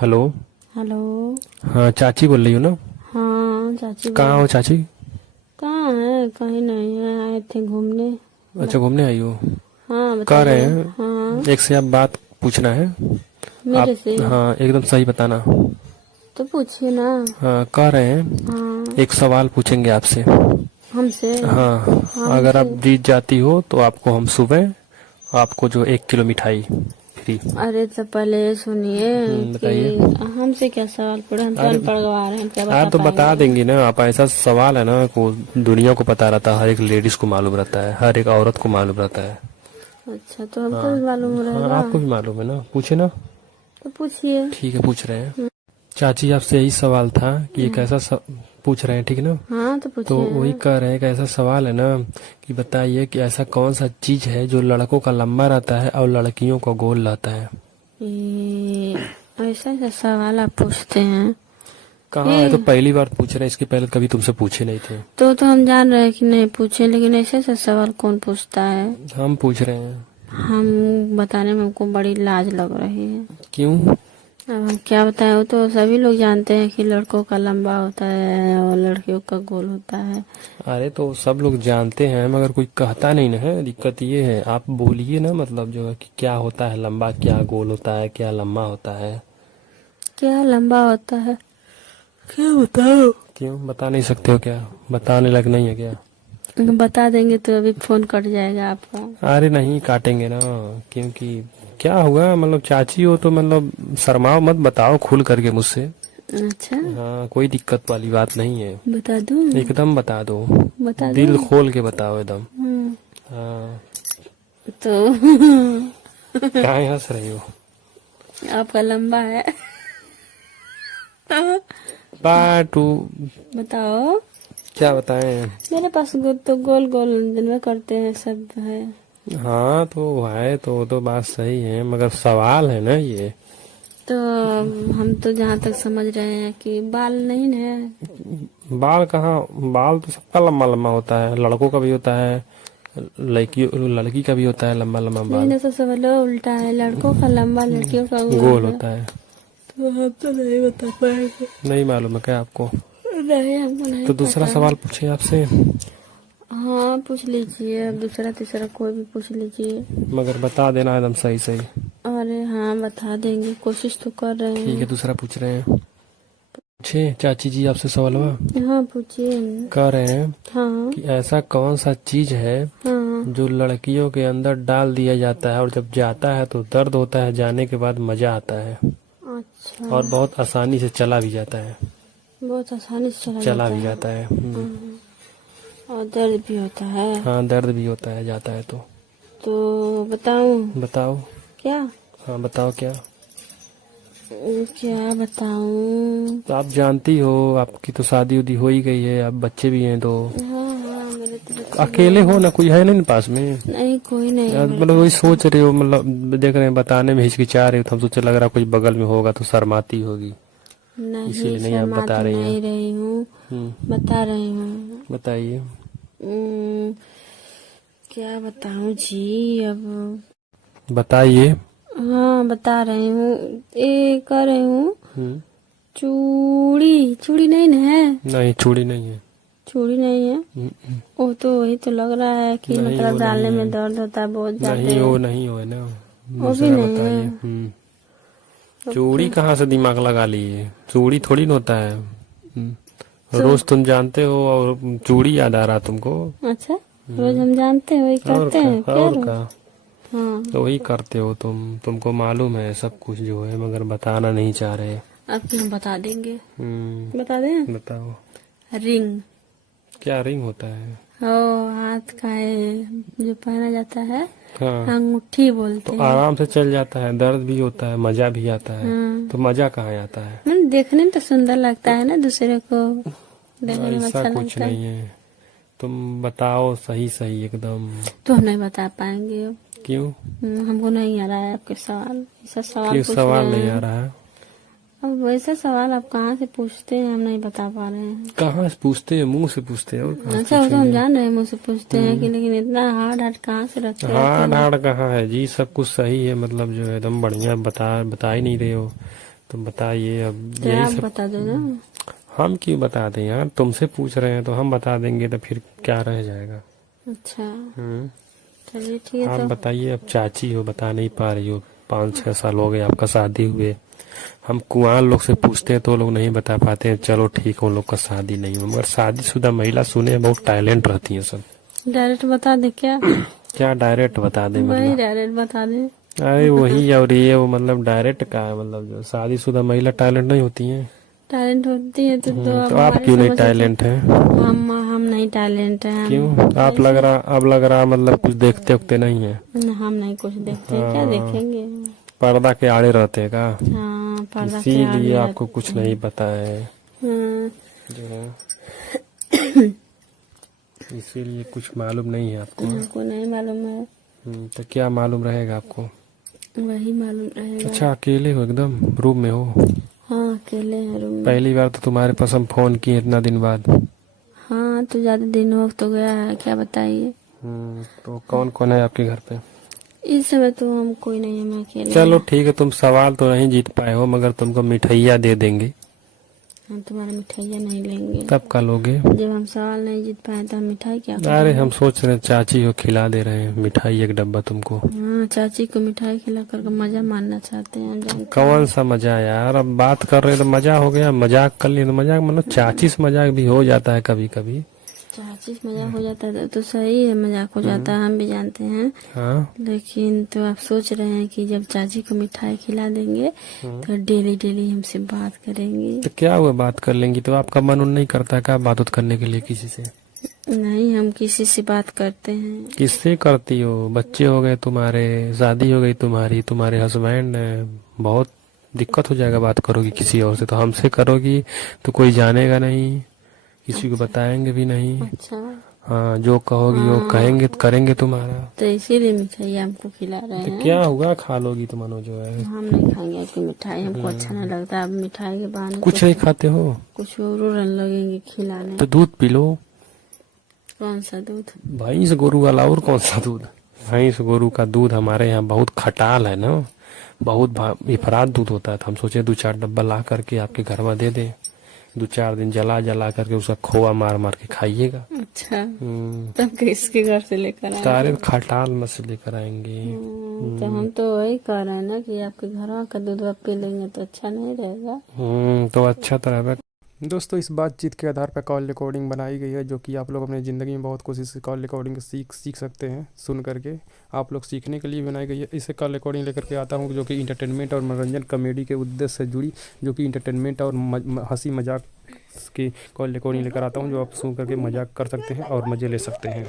Hello. Hello. हाँ, चाची बोल रही हो ना? हाँ चाची कहाँ बोल। हो चाची? कहाँ है? कहीं नहीं है, आए थे घूमने। अच्छा, घूमने आई हो? हाँ कह रहे बताइए। हाँ हैं एक से आप बात पूछना है। आप मेरे से। हाँ, एकदम सही बताना। तो पूछिए ना। हाँ, कह रहे हैं हाँ एक सवाल पूछेंगे आपसे। हमसे। हाँ, हाँ अगर हमसे। आप जीत जाती हो तो आपको हम सुबह आपको जो 1 किलो मिठाई फ्री। अरे तो पहले ये सुनिए कि बताइए। हमसे क्या सवाल पड़े, हम तो अरे अनपढ़ गवार हैं, हम क्या यार, बता तो बता पाएंगे। देंगी ना आप। ऐसा सवाल है ना को दुनिया को पता रहता है, हर एक लेडीज को मालूम रहता है, हर एक औरत को मालूम रहता है। अच्छा तो हमको भी हाँ। मालूम हाँ, रहेगा। आपको भी मालूम है ना, पूछे ना। तो पूछिए। ठीक है, पूछ रहे हैं। चाची, आपसे यही सवाल था कि एक ऐसा पूछ रहे हैं, ठीक है ना? हाँ तो तो वही पूछिए। कह रहे हैं कि ऐसा सवाल है ना कि बताइए कि ऐसा कौन सा चीज है जो लड़कों का लंबा रहता है और लड़कियों का गोल रहता है। ये ऐसा ऐसा सवाल आप पूछते हैं। कहाँ है, तो ये पहली बार पूछ रहे हैं, इसके पहले कभी तुमसे पूछे नहीं थे। तो हम जान रहे हैं कि नहीं पूछे, लेकिन ऐसे ऐसे सवाल कौन पूछता है। हम पूछ रहे हैं। हम बताने में हमको बड़ी लाज लग रही है। क्यों? अब हम क्या बताएं, वो तो सभी लोग जानते हैं कि लड़कों का लंबा होता है और लड़कियों का गोल होता है। अरे तो सब लोग जानते हैं मगर कोई कहता नहीं ना है, दिक्कत ये है। आप बोलिए ना, मतलब जो है कि क्या होता है लंबा, क्या गोल होता है, क्या लंबा होता है। क्या लंबा होता है? क्या बताओ? क्यों बता नहीं सकते हो क्या? बताने लग नहीं है क्या? बता देंगे तो अभी फोन कट जाएगा आपका। अरे नहीं काटेंगे ना, क्योंकि क्या हुआ, मतलब चाची हो तो मतलब शर्माओ मत, बताओ खुल करके मुझसे। अच्छा हाँ, कोई दिक्कत वाली बात नहीं है। बता दूं? एकदम बता दो। बता दिल दूं? खोल के बताओ एकदम। हम्म, हाँ। तो काहे हंस रही हो? आपका लंबा है। बाटू। बताओ। क्या बताएं? मेरे पास तो गोल गोल दिन में करते हैं सब है। हाँ तो है, तो वो तो बात सही है मगर सवाल है ना ये। तो हम तो जहाँ तक समझ रहे हैं कि बाल नहीं है। बाल कहाँ? बाल तो सबका लंबा लंबा होता है, लड़कों का भी होता है, लड़की लड़की का भी होता है लंबा लंबा लेकिन बाल। ऐसा समझ लो उल्टा है, लड़कों का लंबा लड़कियों का गोल गोल है। होता है। तो हम तो नहीं बता पाएंगे। नहीं मालूम है क्या आपको? नहीं हमको नहीं तो दूसरा पता। सवाल पूछे आपसे। हाँ पूछ लीजिए, अब दूसरा तीसरा कोई भी पूछ लीजिए। मगर बता देना एकदम सही सही। अरे हाँ बता देंगे, कोशिश तो कर रहे ठीक है, हैं। दूसरा पूछ रहे हैं। पूछे चाची जी आपसे सवाल हुआ। हाँ पूछिए। कह रहे हैं हाँ कि ऐसा कौन सा चीज है हाँ। जो लड़कियों के अंदर डाल दिया जाता है और जब जाता है तो दर्द होता है, जाने के बाद मजा आता है अच्छा। और बहुत आसानी से चला भी जाता है। बहुत आसानी से चला चला जाता भी है। जाता है। और दर्द भी होता है। हाँ, दर्द भी होता है जाता है तो बताऊं? बताओ। क्या? हाँ बताओ क्या। क्या बताऊं? तो आप जानती हो, आपकी तो शादी उदी हो ही गई है, अब बच्चे भी हैं तो। हाँ हाँ मेरे तो बच्चे भी अकेले हो हैं। ना, कोई है नहीं ना पास में? नहीं कोई नहीं है यार, मेरे मतलब वही पास तो। सोच रहे हो, मतलब देख रहे हैं बताने में हिचकिचा रहे हो तो हम सोचे लग रहा कोई बगल में होगा तो शर्माती होगी, नहीं इसीलिए नहीं आप शर्मा बता तो रही हैं। नहीं रही हूँ। हम्म। बता रही हूँ। बताइए। उम्म, क्या बताऊं जी अब। बताइए। हाँ बता रही हूँ। ये कर रही हूँ। हम्म। चूड़ी चूड़ी नहीं ना है। नहीं, चूड़ी नहीं है। चूड़ी नहीं है। वो तो वही तो लग रहा है कि नहीं, वो मतलब नहीं डालने है। में दर्द होता है बहुत ज्यादा। नहीं, वो नहीं हो है ना। वो भी दूसरा नहीं बताइए। है। तो चूड़ी क्या? कहाँ से दिमाग लगा लिए? चूड़ी थोड़ी न होता है। तो रोज तुम जानते हो और चूड़ी याद आ रहा तुमको? अच्छा रोज हम जानते हैं, वही और करते का, हैं क्या और रोज? का। हाँ। तो वही करते हो तुमको मालूम है सब कुछ जो है, मगर बताना नहीं चाह रहे। अब क्यों हम बता देंगे। हम्म। बता दें। बताओ। रिंग। क्या रिंग होता है? ओ हाथ का है, जो पहना जाता है। हाँ, अंगूठी तो बोलते हैं। आराम से चल जाता है, दर्द भी होता है, मजा भी आता है। हाँ तो मजा कहाँ आता है? देखने में तो सुंदर लगता है ना, दूसरे को देखने में ऐसा अच्छा कुछ लगता है। नहीं है। तुम बताओ सही सही एकदम। तो हम नहीं बता पाएंगे अब। क्यों? हमको नहीं आ रहा है आपके सवाल, ऐसा सवाल क्यों पूछ रहे सवाल नहीं आ हैं। रहा है? अब वैसा सवाल आप कहाँ से पूछते हैं, हम नहीं बता पा रहे हैं। कहाँ से पूछते हैं? मुंह से पूछते हैं, और कहाँ से अच्छा वो तो हम पूछेंगे? जान रहे हैं मुझसे पूछते हैं कि, लेकिन इतना हार्ड हार्ड कहाँ से रखते रहते हार्ड हैं। हार्ड कहाँ है जी, सब कुछ सही है, मतलब जो है एकदम बढ़िया। बता ही नहीं रहे हो। तो बताइए अब तो यही आप सब। बता दो ना। हम क्यों बता दें यार, तुमसे पूछ रहे हैं तो हम बता देंगे तो फिर क्या रह जाएगा। अच्छा हम्म। चलिए ठीक है आप तो। बताइए, अब चाची हो बता नहीं पा रही हो, 5-6 साल हो गए आपका शादी हुए। हम कुंवार लोग से पूछते हैं तो वो लोग नहीं बता पाते हैं, चलो ठीक है उन लोग का शादी नहीं हुआ, मगर शादीशुदा महिला सुने हैं बहुत टैलेंट रहती है सब। डायरेक्ट बता दे क्या? क्या डायरेक्ट बता दे वही मतलब? डायरेक्ट बता दे। अरे वही, और ये वो मतलब डायरेक्ट का है, मतलब जो शादीशुदा महिला टैलेंट नहीं होती हैं। टैलेंट होती है तो आप तो आप हमारे क्यों नहीं समझ से तो टैलेंट हैं? हम नहीं टैलेंट है। क्यों? आप लग ऐसे रहा, अब लग रहा मतलब कुछ देखते उखते नहीं है। हम नहीं कुछ देखते हैं, क्या हाँ, देखेंगे। पर्दा के आड़े रहते हैं का? हाँ पर्दा के इसीलिए आगे आपको कुछ रहते नहीं हैं। पता है हाँ, जो है, इसीलिए कुछ मालूम नहीं है आपको। हमको नहीं मालूम है। तो क्या मालूम रहेगा आपको? वही मालूम रहेगा। अच्छा, अकेले हो एकदम, रूम में हो? हाँ अकेले हैं रूम में। पहली बार तो तुम्हारे पास हम फोन किए इतना दिन बाद। हाँ तो ज्यादा दिन हो तो गया है, क्या बताइए। तो कौन कौन है आपके घर पे? इस समय तो हम कोई नहीं है, मैं अकेले चलो हूँ। ठीक है, तुम सवाल तो नहीं जीत पाए हो मगर तुमको मिठाइया दे देंगे। हम तुम्हारा मिठाइयाँ नहीं लेंगे। तब का लोगे? जब हम सवाल नहीं जीत पाए तो हम मिठाई क्या अरे करेंगे। हम सोच रहे हैं चाची को खिला दे रहे हैं मिठाई, एक डब्बा तुमको। हाँ चाची को मिठाई खिला करके मजा मारना चाहते हैं, हम जानते कौन सा मजा यार, अब बात कर रहे हैं तो मजा हो गया, मजाक कर लिए तो मजाक, मतलब चाची से मजाक भी हो जाता है कभी कभी। चाची से मजाक हो जाता है तो सही है, मजाक हो जाता है, हम भी जानते हैं। हाँ, लेकिन तो आप सोच रहे हैं कि जब चाची को मिठाई खिला देंगे तो डेली डेली हमसे बात करेंगे। तो क्या हुआ, बात कर लेंगी तो आपका मन उन नहीं करता क्या बात उत करने के लिए किसी से? नहीं हम किसी से बात करते हैं। किससे करती हो? बच्चे हो गए तुम्हारे, शादी हो गई तुम्हारी, तुम्हारे हस्बैंड है, बहुत दिक्कत हो जाएगा, बात करोगी किसी और से तो हमसे करोगी तो कोई जानेगा नहीं, किसी को बताएंगे भी नहीं। अच्छा हाँ, जो कहोगी वो कहेंगे करेंगे तुम्हारा। तो इसीलिए मिठाई हमको खिला रहे तो हैं। क्या हुआ, खा लोगी तो मानो जो है। हम नहीं खाएंगे आपकी मिठाई, हमको अच्छा नहीं लगता। अब मिठाई के बहाने कुछ नहीं खाते हो कुछ और रन लगेंगे खिलाने। तो दूध पी लो। कौन सा दूध? भैंस गोरू वाला, और कौन सा दूध? भैंस गोरू का दूध हमारे यहाँ बहुत खटाल है ना, बहुत इफरात दूध होता है, तो हम सोचे 2-4 डब्बा ला करके आपके घर में दे दें, 2-4 दिन जला जला करके उसका खोआ मार मार के खाइएगा। अच्छा तब किसके घर से लेकर आए? सारे खटाल में से लेकर आएंगे। तो हम तो वही कह रहे हैं ना कि आपके घर का दूध आप पी लेंगे तो अच्छा नहीं रहेगा। तो अच्छा तो रहेगा। दोस्तों, इस बातचीत के आधार पर कॉल रिकॉर्डिंग बनाई गई है, जो कि आप लोग अपनी ज़िंदगी में बहुत कुछ इस कॉल रिकॉर्डिंग सीख सकते हैं सुन करके। आप लोग सीखने के लिए बनाई गई है। इसे कॉल रिकॉर्डिंग लेकर के आता हूँ जो कि इंटरटेनमेंट और मनोरंजन कॉमेडी के उद्देश्य से जुड़ी, जो कि इंटरटेनमेंट और हंसी मजाक की कॉल रिकॉर्डिंग लेकर आता हूँ, जो आप सुन करके मजाक कर सकते हैं और मज़े ले सकते हैं।